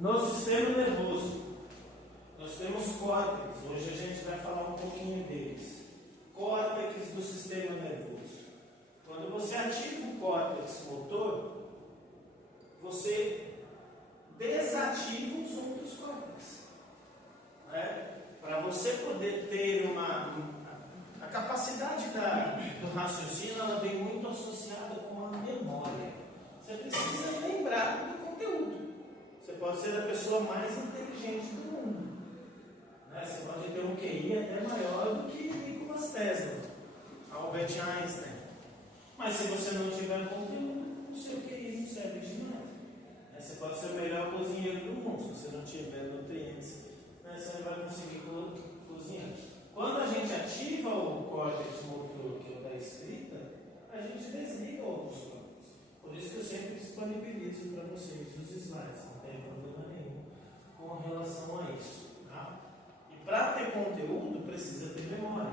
No sistema nervoso, nós temos córtex. Hoje a gente vai falar um pouquinho deles. Córtex do sistema nervoso. Quando você ativa o córtex motor, você desativa os outros córtex. Para você poder ter a capacidade do raciocínio, ela vem muito associada com a memória. Você precisa lembrar do conteúdo. Você pode ser a pessoa mais inteligente do mundo. Você pode ter um QI até maior do que Nikola Tesla, Albert Einstein. Mas se você não tiver conteúdo, o seu QI não serve de nada. Você pode ser o melhor cozinheiro do mundo. Se você não tiver nutrientes, você não vai conseguir cozinhar. Quando a gente ativa o córtex motor, que é o da escrita, a gente desliga outros córtex. Por isso que eu sempre disponibilizo para vocês os slides, não tem problema nenhum com relação a isso. Tá? E para ter conteúdo, precisa ter memória.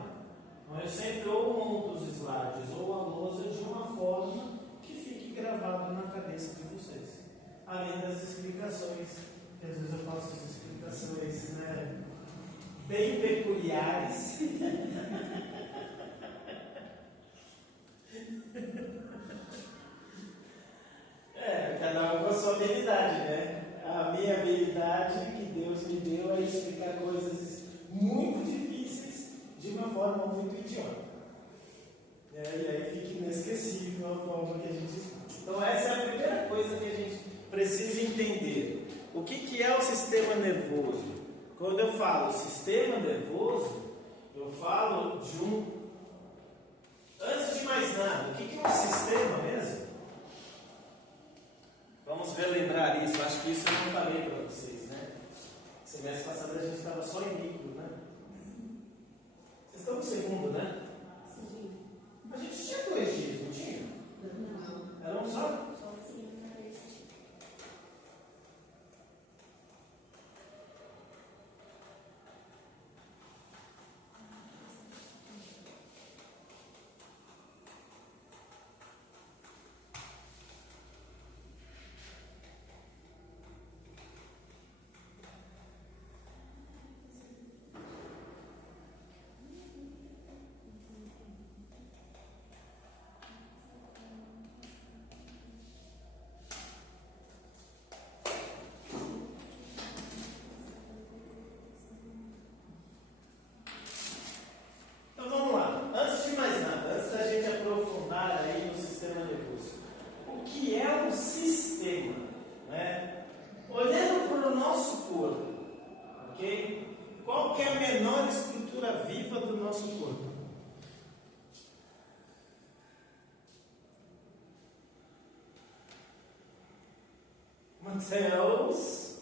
Então eu sempre ou monto os slides ou a lousa de uma forma que fique gravado na cabeça de vocês. Além das explicações, que às vezes eu faço as explicações bem peculiares. Cada um com a sua habilidade, né? A minha habilidade que Deus me deu é explicar coisas muito difíceis de uma forma muito idiota. E aí fica inesquecível a forma que a gente explica. Então essa é a primeira coisa que a gente precisa entender. O que é o sistema nervoso? Quando eu falo sistema nervoso, eu falo de um... Antes de mais nada, o que é um sistema mesmo? Vamos relembrar isso. Acho que isso eu não falei para vocês, né? Semestre passado a gente estava só em micro, né? Vocês estão no segundo, né? Sim. A gente tinha 2 dias, não tinha? Não. Era um só? Só sim, na vez. Então vamos lá. Antes de mais nada, antes da gente aprofundar aí no sistema nervoso, o que é um sistema? Né? Olhando para o nosso corpo, ok? Qual que é a menor estrutura viva do nosso corpo? Mateus.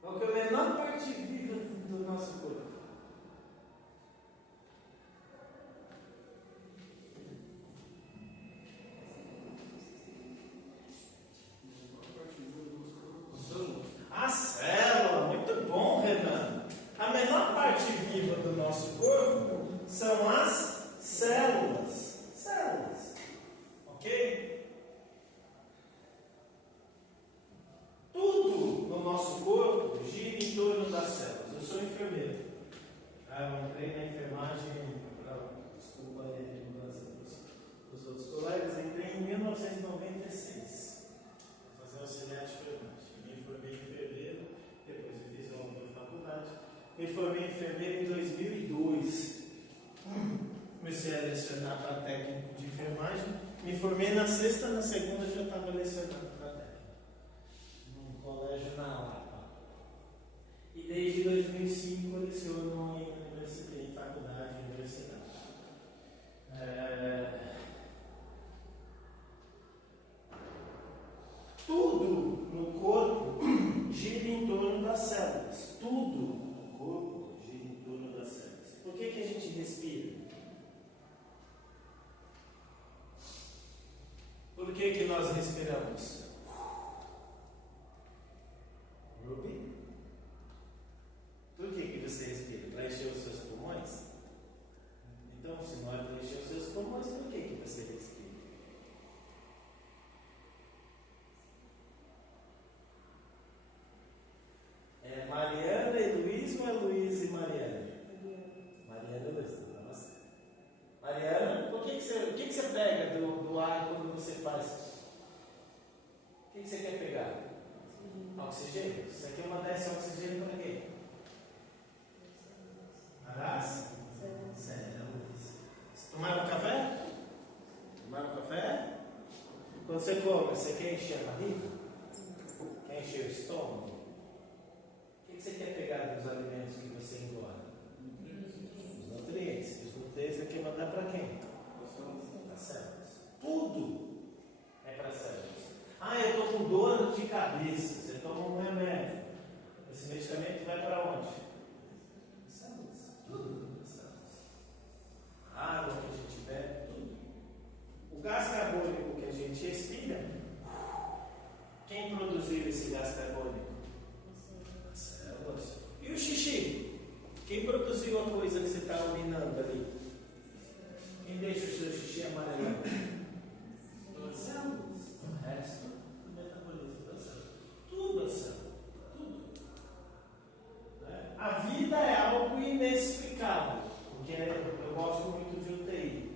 Qual que é a menor parte viva do nosso corpo? A célula, muito bom, Renan. A menor parte viva do nosso corpo são as células. Células. Ok? Tudo no nosso corpo gira em torno das células. Eu sou enfermeiro. Eu entrei na enfermagem, desculpa aí a redundância dos outros colegas, entrei em 1996. Vou fazer auxiliar de enfermagem. Me formei enfermeiro, depois eu fiz uma outra faculdade. Me formei enfermeiro em 2002. Comecei a lecionar para técnico de enfermagem. Me formei na sexta, na segunda já estava lecionando para técnico. Num colégio na Lapa. E desde 2005 eu leciono em faculdade, em universidade. Tudo no corpo gira em torno das células. Tudo no corpo gira em torno das células. Por que a gente respira? Por que nós respiramos? Ruby? Por que você respira? Para encher os seus pulmões? Então, se não é para encher os seus pulmões, por que você respira? O que você quer pegar? Oxigênio. Isso aqui é uma desse oxigênio para quê? Para as células. Tomaram café? Tomaram café? Quando você come, você quer encher a barriga? Quer encher o estômago? O que você quer pegar dos alimentos que você engorda? Os nutrientes. Os nutrientes aqui mandar para quem? Para as células. Tudo é para as células. Ah, eu estou com dor de cabeça. Você toma um remédio. Esse medicamento vai para onde? Células. Tudo para as células. A água que a gente bebe, tudo. O gás carbônico que a gente respira, quem produziu esse gás carbônico? As células. E o xixi? Quem produziu a coisa que você está urinando ali? Quem deixa o seu xixi amarelado? As células. O resto do metabolismo das células. Tudo a célula. Tudo. Né? A vida é algo inexplicável. Porque eu gosto muito de UTI.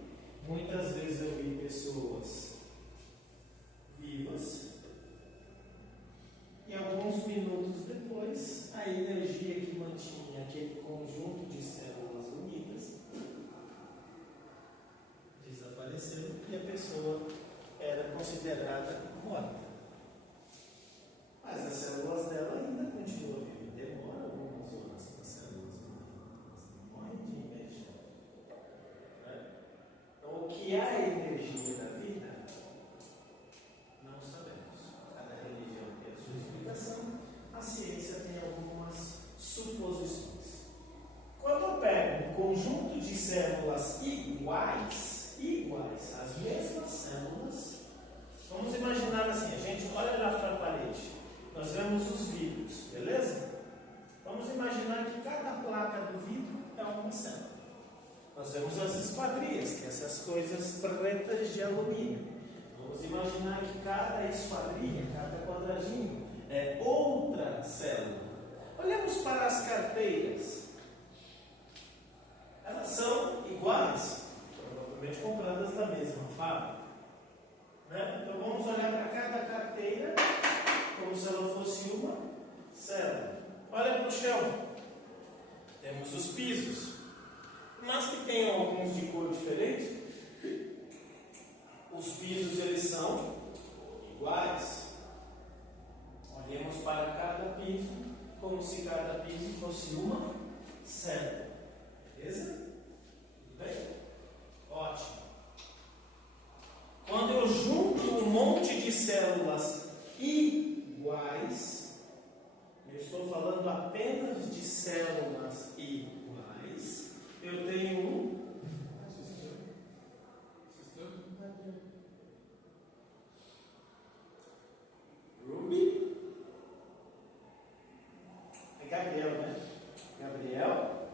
Muitas vezes eu vi pessoas vivas e alguns minutos depois a energia que mantinha aquele conjunto de células unidas desapareceu e a pessoa era considerada morta. Mas as células dela ainda continuam vivas. Demora algumas horas para as células não morrem de imediato. Então, o que é energia da vida? Não sabemos. Cada religião tem a sua explicação. A ciência tem algumas suposições. Quando eu pego um conjunto de células iguais, as mesmas células, vamos imaginar assim, a gente olha lá para a parede, nós vemos os vidros, beleza? Vamos imaginar que cada placa do vidro é uma célula. Nós vemos as esquadrias, que essas coisas pretas de alumínio. Vamos imaginar que cada esquadrinha, cada quadradinho é outra célula. Olhamos para as carteiras. Elas são iguais, provavelmente compradas da mesma fábrica. Né? Então vamos olhar para cada carteira como se ela fosse uma célula. Olha para o chão. Temos os pisos. Mas que tenham alguns de cor diferente, os pisos eles são iguais. Olhemos para cada piso como se cada piso fosse uma célula. Beleza? Tudo bem? Ótimo. Quando eu junto um monte de células iguais, eu estou falando apenas de células iguais, eu tenho um Ruby. É Gabriel, né? Gabriel.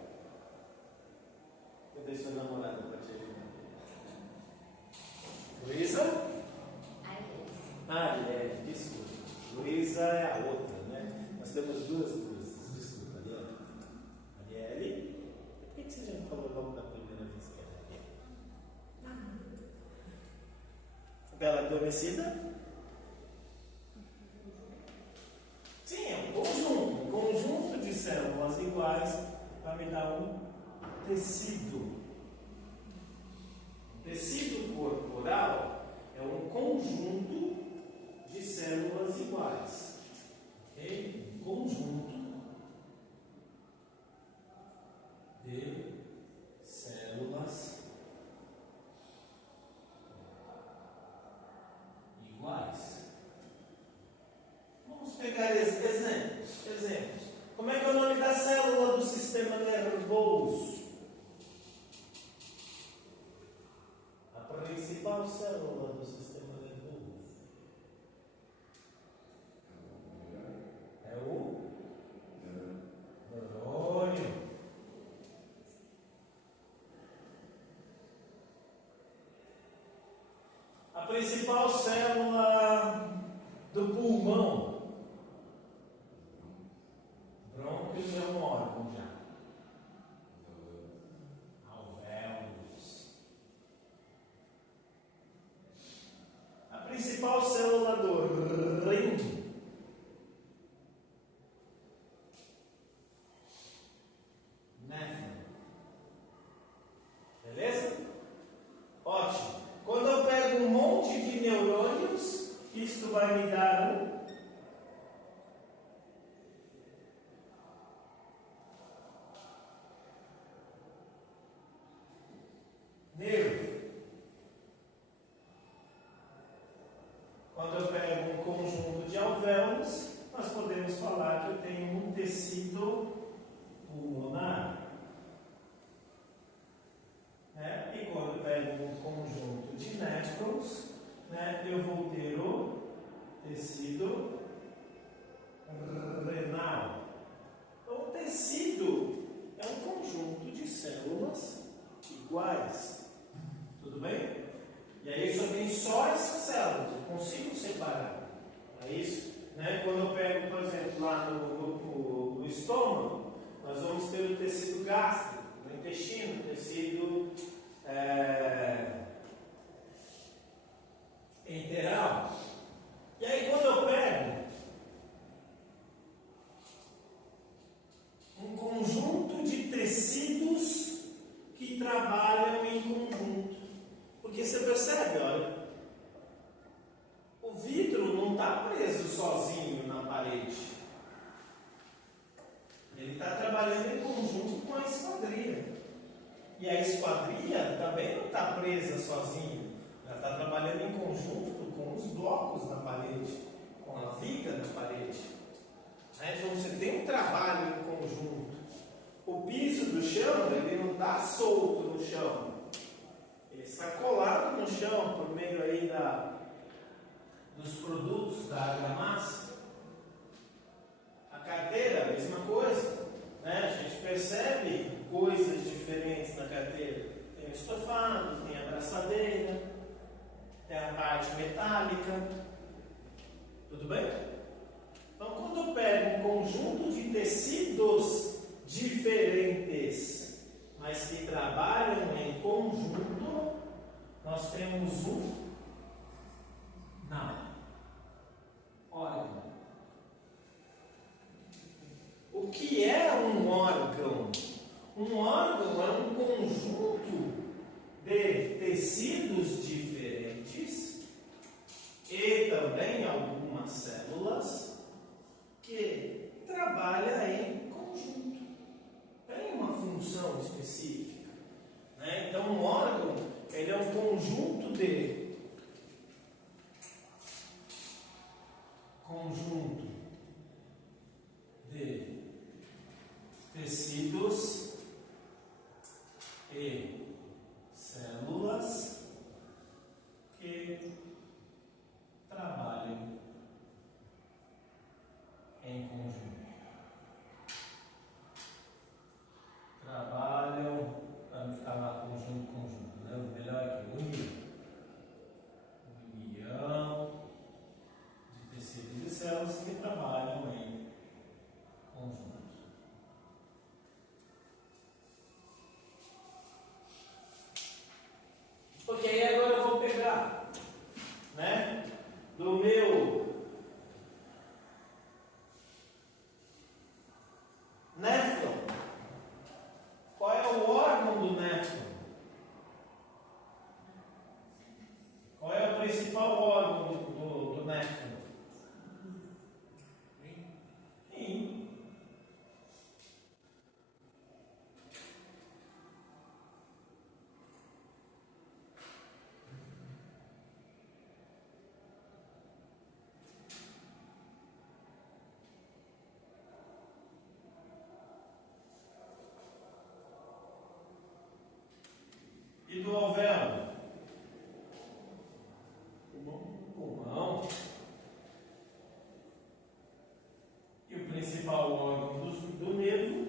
Cadê sua namorada para te ajudar? Luísa? Arielle, desculpa. Luísa é a outra, né? Nós temos duas Luísas. Desculpa, Arielle. Arielle? Por que você já me falou logo da primeira vez que era Arielle? Bela adormecida? Sim, é um conjunto de células iguais para me dar um tecido. O tecido corporal é um conjunto de células iguais. Ok? Um conjunto de células iguais. Vamos pegar exemplos. Como é que é o nome da célula do sistema nervoso? A principal célula do sistema nervoso é o neurônio. A principal célula do pulmão. Brônquios é um órgão já. Alvéolos. A principal célula do rim células, nós podemos falar que eu tenho um tecido pulmonar. Né? E quando eu pego um conjunto de néfrons, né, eu vou ter o tecido renal. Então, o tecido é um conjunto de células iguais. Tudo bem? E aí eu só tenho só essas células, eu consigo separar. É isso? Né? Quando eu pego, por exemplo, lá no estômago, nós vamos ter o tecido gástrico, no intestino, o tecido enteral. E aí quando eu pego um conjunto de tecidos que trabalham em conjunto, porque você percebe, olha, o vidro não está preso sozinho na parede. Ele está trabalhando em conjunto com a esquadria. E a esquadria também não está presa sozinha. Ela está trabalhando em conjunto com os blocos da parede, com a viga da parede. Então você tem um trabalho em conjunto. O piso do chão, ele não está solto no chão. Ele está colado no chão por meio aí dos produtos da argamassa. A carteira, a mesma coisa. Né? A gente percebe coisas diferentes na carteira. Tem o estofado, tem a braçadeira, tem a parte metálica. Tudo bem? Então, quando eu pego um conjunto de tecidos diferentes, mas que trabalham em conjunto, nós temos um órgão. O que é um órgão? Um órgão é um conjunto de tecidos diferentes e também algumas células que trabalham em conjunto. Tem uma função específica. Né? Então, um órgão ele é um conjunto de tecidos e células que trabalham em conjunto. Trabalham, para não ficar lá conjunto, né? O melhor é que união de tecidos e células que trabalham em conjunto. Ok, agora eu vou pegar, né, do meu néfron. Qual é o órgão do néfron? Qual é o principal órgão do néfron? Rim. E do alvéolo? Pulmão. E o principal órgão do nervo?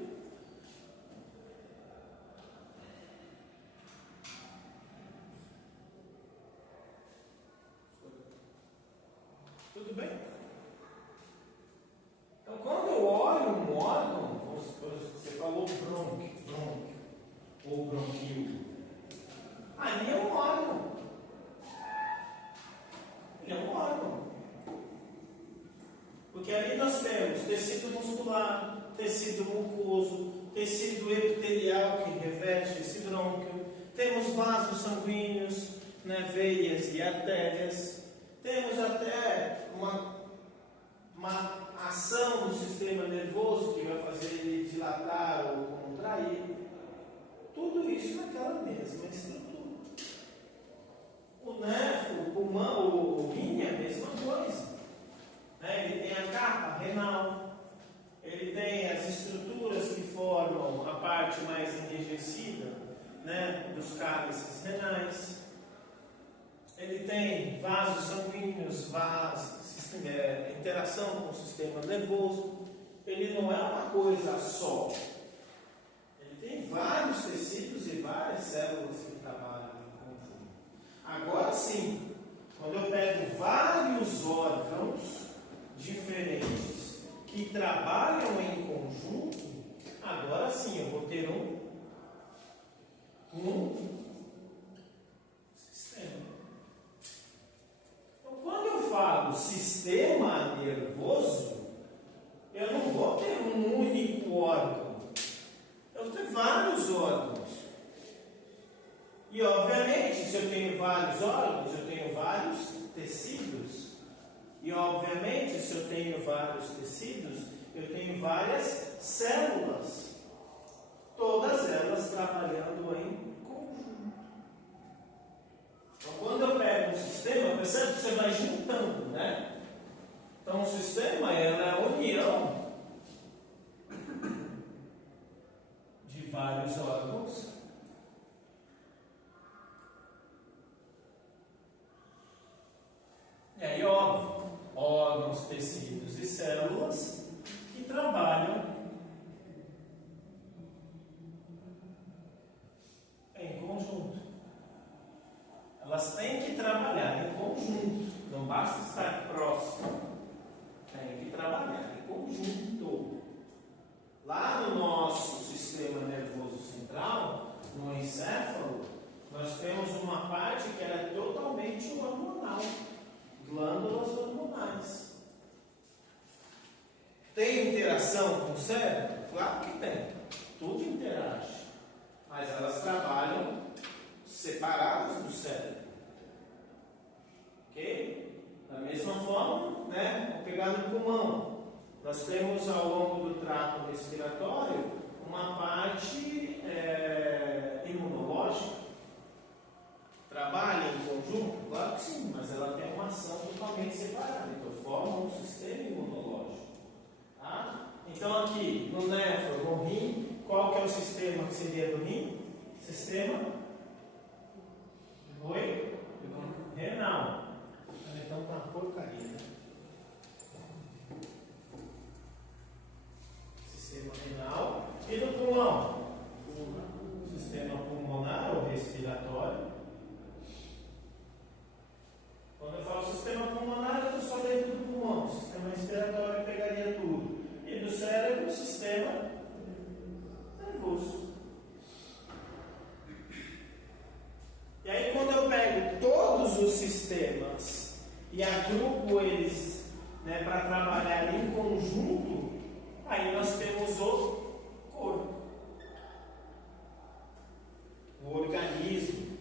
Tudo bem? Então, quando eu olho um órgão, você falou brônquio ou bronquio. Ali é um órgão. Ele é um órgão. Porque ali nós temos tecido muscular, tecido mucoso, tecido epitelial que reveste esse brônquio, temos vasos sanguíneos, né, veias e artérias, temos até uma ação do sistema nervoso que vai fazer ele dilatar ou contrair. Tudo isso naquela mesma estrutura. O néfron, o pulmão, o rim é a mesma coisa. Né? Ele tem a renal, ele tem as estruturas que formam a parte mais enrijecida, né, dos cálices renais, ele tem vasos sanguíneos, interação com o sistema nervoso, ele não é uma coisa só, ele tem vários tecidos e várias células que trabalham em conjunto. Agora sim, quando eu pego vários órgãos diferentes que trabalham em conjunto, agora sim eu vou ter um sistema. Então, quando eu falo sistema nervoso, eu não vou ter um único órgão, eu vou ter vários órgãos. E obviamente, se eu tenho vários órgãos, eu tenho vários tecidos. E obviamente, se eu tenho vários tecidos, eu tenho várias células. Todas elas trabalhando em conjunto. Então, quando eu pego um sistema, percebe que você vai juntando, né? Então, o sistema é a união de vários órgãos. E aí, óbvio, órgãos, tecidos e células que trabalham em conjunto. Elas têm que trabalhar em conjunto, não basta estar próximo, tem que trabalhar em conjunto. Lá no nosso sistema nervoso central, no encéfalo, nós temos uma parte que ela é totalmente hormonal. Glândulas hormonais. Tem interação com o cérebro? Claro que tem. Tudo interage. Mas elas trabalham separadas do cérebro. Ok? Da mesma forma, né? Vou pegar no pulmão. Nós temos ao longo do trato respiratório uma parte imunológica. Trabalha em conjunto? Claro que sim, mas ela tem uma ação totalmente separada, então forma um sistema imunológico. Tá? Então aqui, no néfron, no rim, qual que é o sistema que seria do rim? Sistema renal. Então tá uma porcaria, né? Sistema renal. E no pulmão? Sistema pulmonar ou respiratório. Quando eu falo sistema pulmonar, eu estou só dentro do pulmão. O sistema respiratório pegaria tudo. E do cérebro, o sistema nervoso. E aí, quando eu pego todos os sistemas e agrupo eles, né, para trabalhar em conjunto, aí nós temos o corpo, o organismo.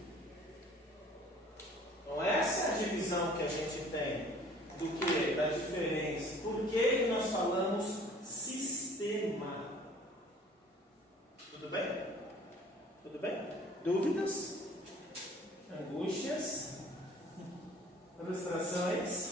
Então, essa é a divisão que a gente tem do que? Da diferença. Por que nós falamos sistema? Tudo bem? Tudo bem? Dúvidas? Angústias? Frustrações?